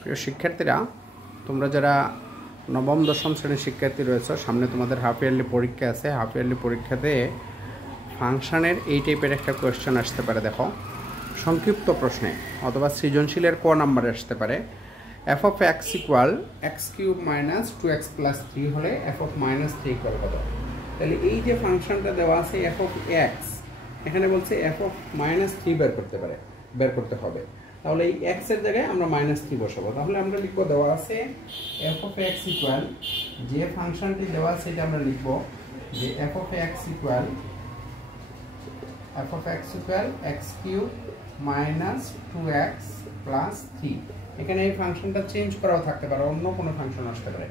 প্রিয় শিক্ষার্থীরা, তোমরা যারা নবম দশম শ্রেণীর শিক্ষার্থী রয়েছে, সামনে তোমাদের হাফ ইয়ারলি পরীক্ষা আছে। হাফ ইয়ারলি পরীক্ষাতে ফাংশনের এই টাইপের একটা কোয়েশ্চেন আসতে পারে। দেখো, সংক্ষিপ্ত প্রশ্নে অথবা সৃজনশীলের ক নাম্বারে আসতে পারে। F of x equal x cube minus 2x plus 3 হলে এফ অফ মাইনাস 3 ইকুয়াল কত? তাহলে এই যে ফাংশনটা দেওয়া আছে এফ অফ এক্স, এখানে বলছে এফ অফ মাইনাস 3 বের করতে হবে। তাহলে এই x এর জায়গায় আমরা -3 বসাবো। তাহলে আমরা লিখব, দেওয়া আছে f of x ইকুয়াল, যে ফাংশনটি দেওয়া আছে এটা আমরা লিখব যে f of x equal x cube minus 2x plus 3। এখানে এই ফাংশনটা চেঞ্জ করাও থাকতে পারে, অন্য কোনো ফাংশন আসতে পারে,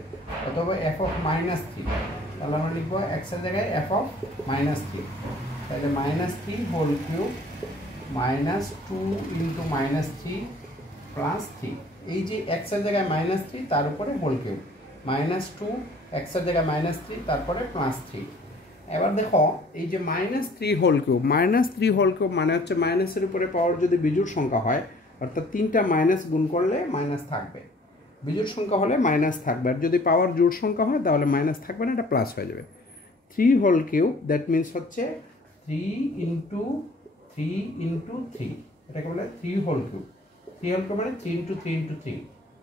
অথবা f of -3। তাহলে আমরা লিখব x এর জায়গায় f of -3। তাহলে -3 whole cube minus 2 into -3 plus 3। এই যে এক্স এর জায়গায় -3 তার উপরে হোল কিউব, -2 এক্স এর জায়গায় -3 তারপরে প্লাস 3। এবার দেখো, এই যে -3 হোল কিউব, -3 হোল কিউব মানে হচ্ছে মাইনাসের উপরে পাওয়ার যদি বিজোড় সংখ্যা হয়, অর্থাৎ 3টা মাইনাস গুণ করলে মাইনাস থাকবে, বিজোড় সংখ্যা হলে মাইনাস থাকবে। আর যদি পাওয়ার জোড় সংখ্যা হয় তাহলে মাইনাস থাকবে না, এটা প্লাস হয়ে যাবে। 3 হোল কিউব দ্যাট মিনস হচ্ছে 3 ইন্টু 3, এটাকে বলে 3 হোল কিউব। 3 হোল কিউব মানে 3 ইন্টু 3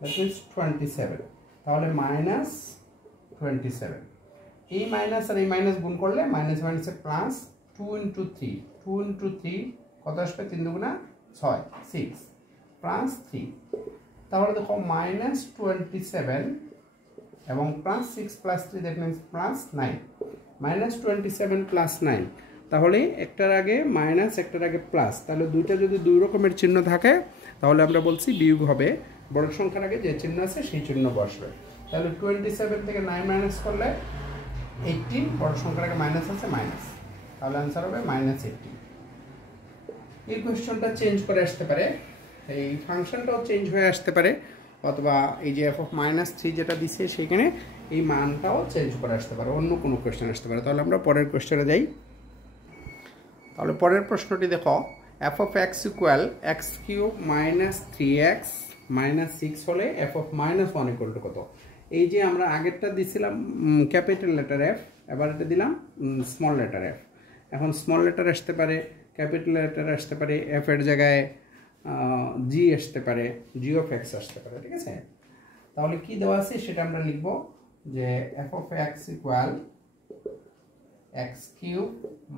দ্যাট মিনস 27। তাহলে -27। এই মাইনাস আর এই মাইনাস গুণ করলে মাইনাস মাইনাসে প্লাস 2 ইন্টু 3 কত আসবে? 3 দুগুণা 6, 6 প্লাস 3। তাহলে দেখো -27 এবং plus 6 plus 3 that means plus 9। -27 plus 9, তাহলে একটার আগে মাইনাস একটার আগে প্লাস, তাহলে দুইটা যদি দুই রকমের চিহ্ন থাকে তাহলে আমরা বলছি বিয়োগ হবে। বড় সংখ্যার আগে যে চিহ্ন আছে সেই চিহ্ন বসবে। তাহলে 27 থেকে 9 মাইনাস করলে 18, বড় সংখ্যার আগে মাইনাস আছে মাইনাস, তাহলে আনসার হবে -18। এই কোয়েশ্চনটা চেঞ্জ করে আসতে পারে, এই ফাংশনটাও চেঞ্জ হয়ে আসতে পারে, অথবা এই যে এফ অফ -3 যেটা দিচ্ছে সেখানে এই মানটাও চেঞ্জ করে আসতে পারে, অন্য কোনো কোয়েশ্চেন আসতে পারে। তাহলে আমরা পরের কোয়েশ্চনে যাই। তাহলে পরের প্রশ্নটি দেখো, F of x equal x cube minus 3x minus 6 হলে এফ অফ -1 ইকুয়াল টু কত? এই যে আমরা আগেরটা দিছিলাম ক্যাপিটাল লেটার এফ, এবার এটা দিলাম স্মল লেটার এফ। এখন স্মল লেটার আসতে পারে, ক্যাপিটাল লেটার আসতে পারে, এফ এর জায়গায় জি আসতে পারে, জি অফ এক্স আসতে পারে, ঠিক আছে? তাহলে কি দেওয়া আছে সেটা আমরা লিখব যে F of x equal x cube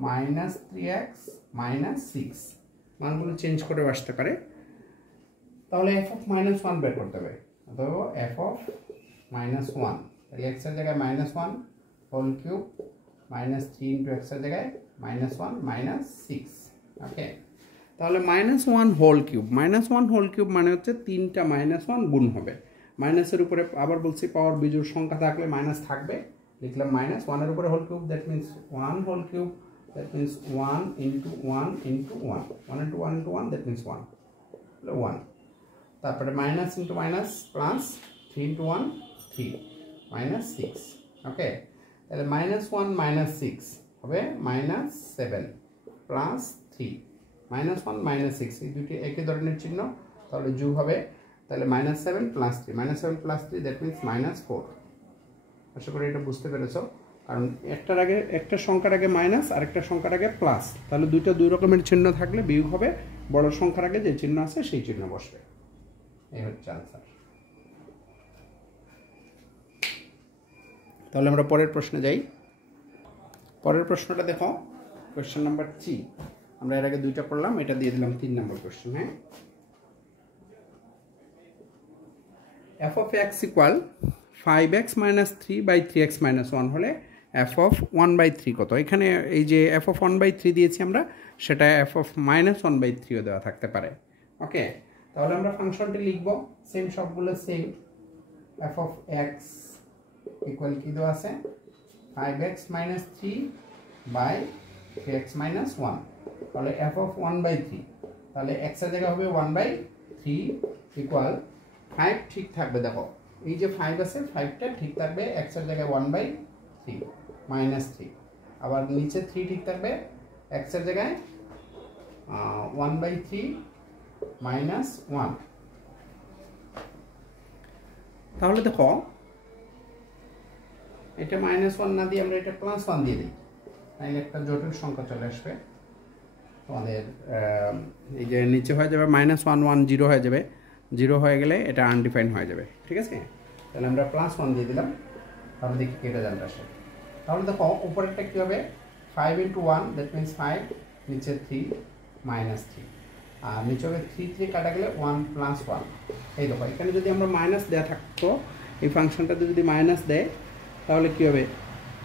minus 3x minus 6। মানগুলো চেঞ্জ করে আসতে পারে। তাহলে এফ অফ -1 বের করতে হবে, অথবা এফ অফ -1। তাহলে এক্স এর জায়গায় -1 হোল কিউব -3 ইন্টু এক্স এর জায়গায় -1 -6। ওকে, তাহলে -1 হোল কিউব, -1 হোল কিউব মানে হচ্ছে 3টা -1 গুণ হবে। মাইনাসের উপরে আবার বলছি পাওয়ার বিজোড় সংখ্যা থাকলে মাইনাস থাকবে, লিখলাম -1 এর উপরে whole cube that means 1 whole cube that means 1 into 1 into 1, 1 into 1 into 1 that means 1, তারপরে minus into minus plus 3 into 1 3 -6। Okay, তাহলে -1 -6 হবে -7 প্লাস 3, -1 -6 এই দুটি একই ধরনের চিহ্ন, তাহলে যোগ হবে। তাহলে -7 প্লাস 3, -7 প্লাস 3 দ্যাট মিনস -4। আশা করি এটা বুঝতে পেরেছো, কারণ একটার আগে একটা সংখ্যার আগে মাইনাস আর একটা সংখ্যার আগে প্লাস, তাহলে দুইটা দুই রকমের চিহ্ন থাকলে বিয়োগ হবে, বড় সংখ্যার আগে যে চিহ্ন আছে সেই চিহ্ন বসবে। এই হচ্ছে আনসার। তাহলে আমরা পরের প্রশ্নে যাই। পরের প্রশ্নটা দেখো, কোয়েশ্চেন নাম্বার 3। আমরা এর আগে দুইটা করলাম, এটা দিয়ে দিলাম 3 নম্বর কোয়েশ্চেন। হ্যাঁ, f of x equal 5x minus 3 by 3x minus 1 হলে এফ অফ 1/3 কত? এখানে এই যে এফ অফ 1/3 দিয়েছি আমরা, সেটা এফ অফ -1/3ও দেওয়া থাকতে পারে। ওকে, তাহলে আমরা ফাংশনটি লিখব সেম, সবগুলো same. F of x equal কি দেওয়া আছে? 5x minus 3 by 3x minus 1। তাহলে এফ অফ 1/3, তাহলে এক্স এর জায়গা হবে 1/3 ইকুয়াল 5 ঠিক থাকবে। দেখো, এই যে 5 আছে, 5টা ঠিক থাকবে, এক্স এর জায়গায় 1/3 মাইনাস 3, আবার নিচে 3 ঠিক থাকবে, এক্স এর জায়গায় 1/3 -1। তাহলে দেখো এটা -1 না দিয়ে আমরা এটা +1 দিয়ে দিই, তাহলে একটা জটিল সংখ্যা চলে আসবে আমাদের। এই যে নিচে হয়ে যাবে -1 1 0 হয়ে যাবে, 0 হয়ে গেলে এটা আনডিফাইন্ড হয়ে যাবে, ঠিক আছে। তাহলে আমরা +1 দিয়ে দিলাম, তাহলে দেখি কেটে যাবে আসে। তাহলে দেখো উপরেরটা কী হবে, 5 × 1 দ্যাট মিনস 5, নিচে 3 -3, আর নিচে হবে 3 3 কাটা গেলে 1 + 1। এই দেখো এখানে যদি আমরা মাইনাস দেওয়া থাকতো, এই ফাংশনটাতে যদি মাইনাস দেয় তাহলে কী হবে,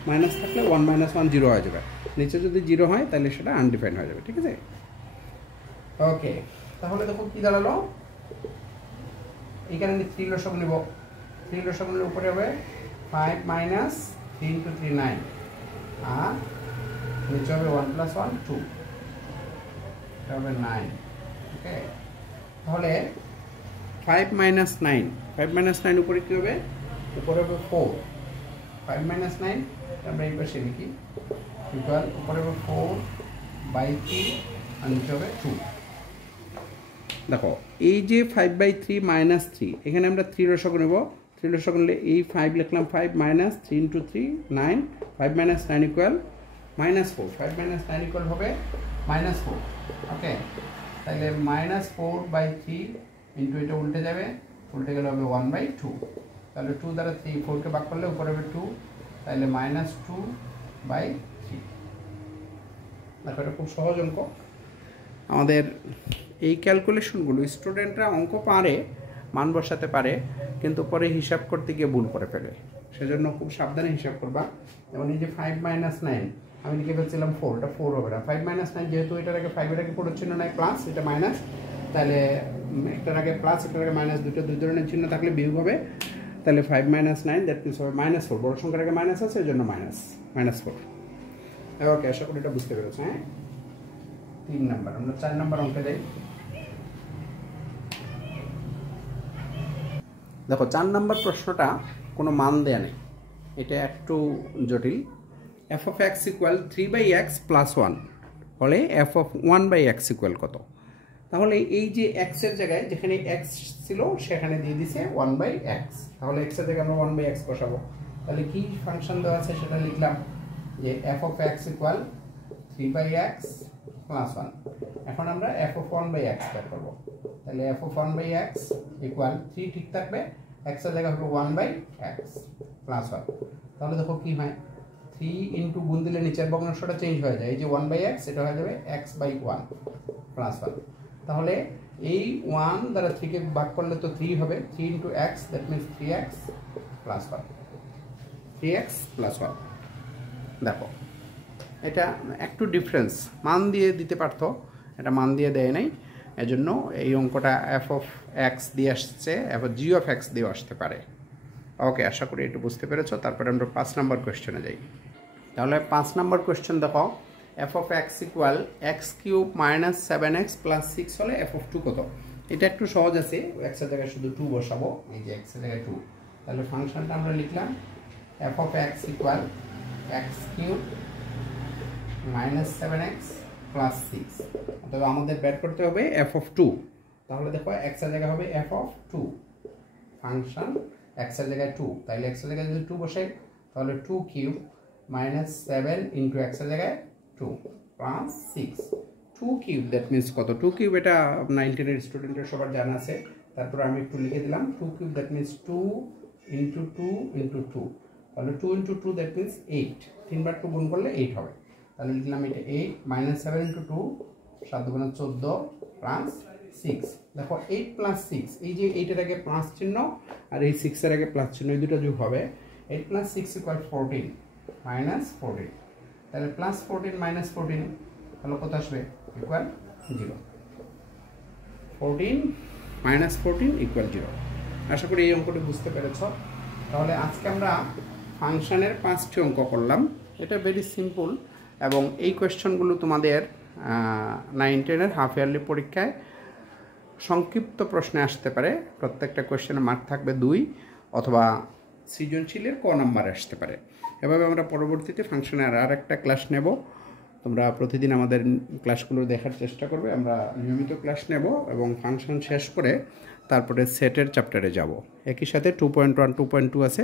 মাইনাস থাকলে 1 - 1 0 হয়ে যাবে, নিচে যদি 0 হয় তাহলে সেটা আনডিফাইন্ড হয়ে যাবে, ঠিক আছে। ওকে, তাহলে দেখো কী দাঁড়ালো, এখানে 3 লসগু নেব, 3 লসগু নিলে উপরে হবে 5 - 3 × 3 9, আর নিচে হবে 1 + 1 2, এটা হবে 9। ওকে, তাহলে 5 - 9, 5 - 9 উপরে কী হবে, উপরে হবে 4, 5 - 9 আমরা এই পাশে লিখি, ইকুয়াল উপরে হবে 4/3 আর নিচে হবে 2। দেখো এই যে 5/3 - 3, এখানে আমরা 3 লসগু নেব, 3 লসগু নিলে এই 5 লিখলাম, 5 - 3 × 3 9, 5 - 9 ইকুয়াল -4, 5 - 9 ইকুয়াল হবে -4। ওকে, তাহলে -4/3 ইন্টু এটা উল্টে যাবে, উল্টে গেলে হবে 1/2, তাহলে 2 দ্বারা 4কে ভাগ করলে উপরে হবে 2, তাহলে -2/3। দেখো এটা খুব সহজ অঙ্ক। আমাদের এই ক্যালকুলেশনগুলো স্টুডেন্টরা অঙ্ক পারে, মান বসাতে পারে, কিন্তু পরে হিসাব করতে গিয়ে ভুল করে ফেলে, সেজন্য খুব সাবধানে হিসাব করবা। যেমন এই যে 5 - 9 আমি লিখে ফেলছিলাম 4, এটা 4 হবে না, 5 - 9 যেহেতু এটার আগে 5 এর আগে পুরো চিহ্ন নাই প্লাস, এটা মাইনাস, তাহলে একটার আগে প্লাস একটার আগে মাইনাস, দুই ধরনের চিহ্ন থাকলে বিয়োগ হবে, তাহলে 5 - 9 দ্যাট মিনস হবে -4, বড় সংখ্যার আগে মাইনাস আছে, এই জন্য -4। ওকে, আশা করি এটা বুঝতে পেরেছো। হ্যাঁ, 3 নাম্বার, আমরা 4 নাম্বার অঙ্কে যাই। দেখো 4 নাম্বার প্রশ্নটা কোনো মান দেয়া নেই, এটা একটু জটিল। f(x) = 3/x + 1 হলে f(1/x) ইকুয়াল কত? তাহলে এই যে x এর জায়গায় যেখানে x ছিল সেখানে দিয়ে দিছে 1/x, তাহলে x এর জায়গায় আমরা 1/x বসাবো। তাহলে কি ফাংশন দেওয়া আছে সেটা লিখলাম যে f(x) = 3/x + 1। এখন আমরা f(1/x) বের করব, তাহলে f(1/x) = 3 ঠিক থাকবে, x এর জায়গায় হবে 1/x + 1। তাহলে দেখো কি হয়, 3 ইন্টু গুণ দিলে নিচের ভগ্নাংশটা চেঞ্জ হয়ে যায়, এই যে 1/x এটা হয়ে যাবে x/1 + 1। তাহলে এই 1 দ্বারা 3 কে ভাগ করলে তো 3 হবে, 3 × x that means 3x + 1, 3x + 1। দেখো এটা একটু ডিফারেন্স, মান দিয়ে দিতে পারতো, এটা মান দিয়ে দেয় নাই, এজন্য এই অঙ্কটা f(x) দিয়ে আসছে, g(x) দিয়েও আসতে পারে। ওকে, আশা করি একটু বুঝতে পেরেছো। তারপরে আমরা 5 নাম্বার কোয়েশ্চেনে যাই। তাহলে 5 নাম্বার কোয়েশ্চেন দেখো, f(x) = x³ - 7x + 6 হলে f(2) কত? এটা একটু সহজ আছে, x এর জায়গায় শুধু 2 বসাবো, এই যে x এর জায়গায় 2, তাহলে ফাংশনটা আমরা লিখলাম f(x) = x³ - 7x + 6, অথবা আমাদের বের করতে হবে f(2). তাহলে দেখো x এর জায়গায় হবে f(2), ফাংশন x এর জায়গায় 2, তাহলে x এর জায়গায় যদি 2 বসাই তাহলে 2³ - 7 × x এর জায়গায় 2 + 6, 2³ দ্যাট মিনস কত? 2³ এটা 19 এর স্টুডেন্টের সবার জানা আছে, তারপর আমি একটু লিখে দিলাম 2³ দ্যাট মিনস 2 × 2 × 2, তাহলে 2 × 2 দ্যাট মিনস 8, 3 বার 2 গুণ করলে 8 হবে, তাহলে লিখলাম এটা 8 - 7 × 2 7 × 14 + 6। দেখো 8 + 6, এই যে 8 এর আগে প্লাস চিহ্ন আর এই 6 এর আগে প্লাস চিহ্ন, এই দুটো যোগ হবে, 8 + 6 = 14 - 14, তাহলে +14 - 14 তাহলে কত আসবে? ইকুয়াল 0, 14 - 14 = 0। আশা করি এই অঙ্কটি বুঝতে পেরেছ। তাহলে আজকে আমরা ফাংশনের 5টি অঙ্ক করলাম, এটা ভেরি সিম্পল, এবং এই কোয়েশ্চনগুলো তোমাদের 9-10 হাফ ইয়ারলি পরীক্ষায় সংক্ষিপ্ত প্রশ্নে আসতে পারে। প্রত্যেকটা কোয়েশ্চেনের মার্ক থাকবে 2, অথবা সৃজনশীলের ক নাম্বার আসতে পারে। এভাবে আমরা পরবর্তীতে ফাংশনের আর একটা ক্লাস নেব, তোমরা প্রতিদিন আমাদের ক্লাসগুলো দেখার চেষ্টা করবে। আমরা নিয়মিত ক্লাস নেব এবং ফাংশন শেষ করে তারপরে সেটের চ্যাপ্টারে যাব। একই সাথে 2.1 2.2 আছে,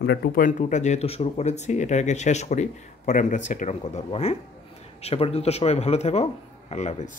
আমরা 2.2টা যেহেতু শুরু করেছি এটাকে শেষ করি, পরে আমরা সেটের অঙ্ক ধরবো। হ্যাঁ, সে পর্যন্ত সবাই ভালো থেকো, আল্লাহ হাফিজ।